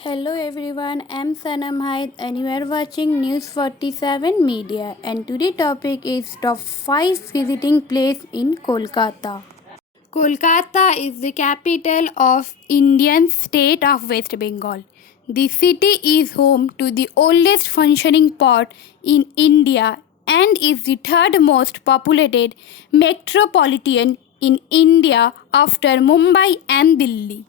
Hello everyone, I'm Sanam Haid and you are watching News 47 Media, and today topic is top 5 visiting place in Kolkata. Kolkata is the capital of Indian state of West Bengal. The city is home to the oldest functioning port in India and is the third most populated metropolitan in India after Mumbai and Delhi.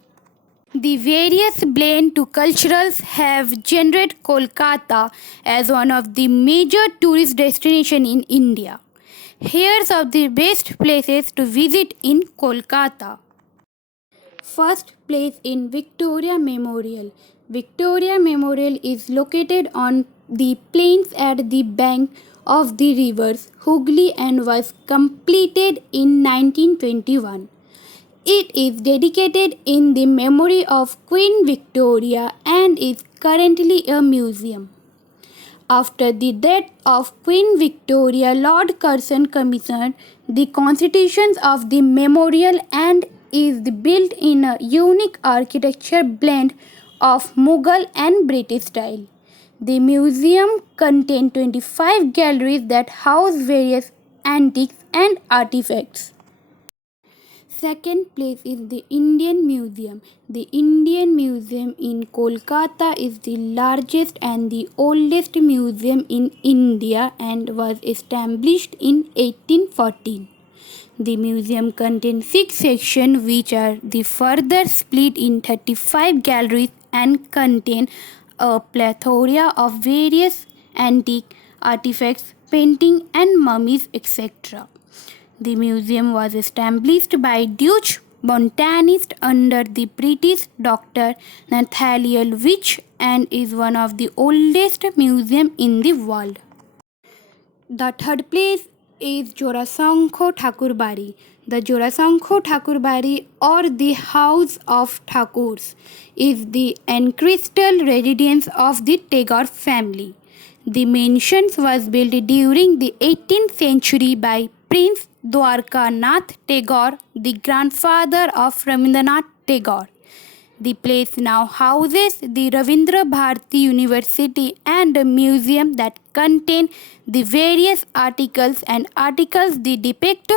The various blend to cultures have generated Kolkata as one of the major tourist destinations in India. Here's of the best places to visit in Kolkata. First place in Victoria Memorial. Victoria Memorial is located on the plains at the bank of the rivers Hooghly and was completed in 1921. It is dedicated in the memory of Queen Victoria and is currently a museum. After the death of Queen Victoria, Lord Curzon commissioned the constitutions of the memorial and is built in a unique architecture blend of Mughal and British style. The museum contains 25 galleries that house various antiques and artifacts. Second place is the Indian Museum. The Indian Museum in Kolkata is the largest and the oldest museum in India and was established in 1814. The museum contains 6 sections which are the further split in 35 galleries and contain a plethora of various antique artifacts, paintings and mummies etc. The museum was established by Dutch botanists under the British Dr. Nathaniel Witch and is one of the oldest museums in the world. The third place is Jorasankho Thakurbari. The Jorasankho Thakurbari or the House of Thakurs is the ancestral residence of the Tagore family. The mansion was built during the 18th century by Prince Dwarka Nath Tagore, the grandfather of Rabindranath Tagore. The place now houses the Ravindra Bharati University and a museum that contain the various articles they depict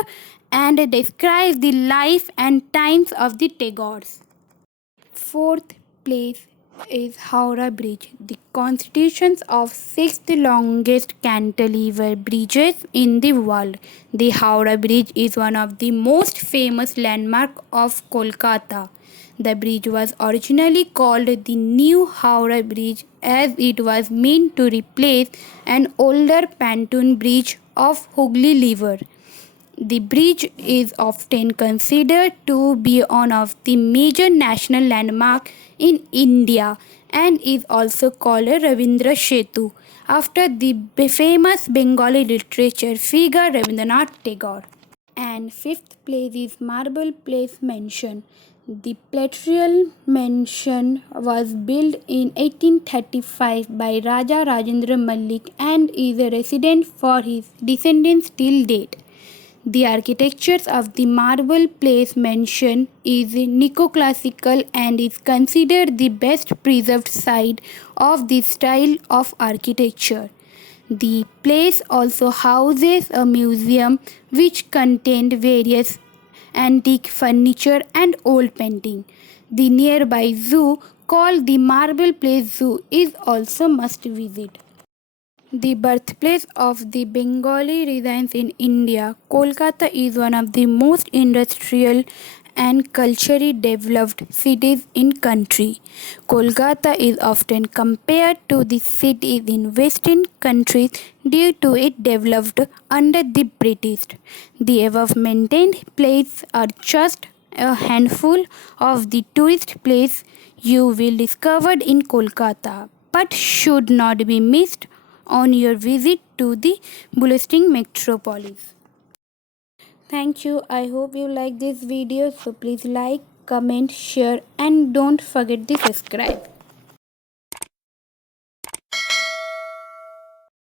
and describe the life and times of the Tagores. Fourth place is Howrah Bridge, the constitution of sixth longest cantilever bridges in the world. The Howrah Bridge is one of the most famous landmarks of Kolkata. The bridge was originally called the New Howrah Bridge as it was meant to replace an older pontoon bridge of Hooghly River. The bridge is often considered to be one of the major national landmarks in India and is also called a Ravindra Setu after the famous Bengali literature figure Rabindranath Tagore. And fifth place is Marble Place Mansion. The Palatial Mansion was built in 1835 by Raja Rajendra Malik and is a residence for his descendants till date. The architecture of the Marble Place Mansion is neoclassical and is considered the best preserved site of this style of architecture. The place also houses a museum which contains various antique furniture and old painting. The nearby zoo called the Marble Place Zoo is also must visit. The birthplace of the Bengali resides in India. Kolkata is one of the most industrial and culturally developed cities in country. Kolkata is often compared to the cities in western countries due to it developed under the British. The above maintained places are just a handful of the tourist places you will discover in Kolkata, but should not be missed on your visit to the bustling metropolis. Thank you. I hope you like this video. So please like, comment, share and don't forget to subscribe.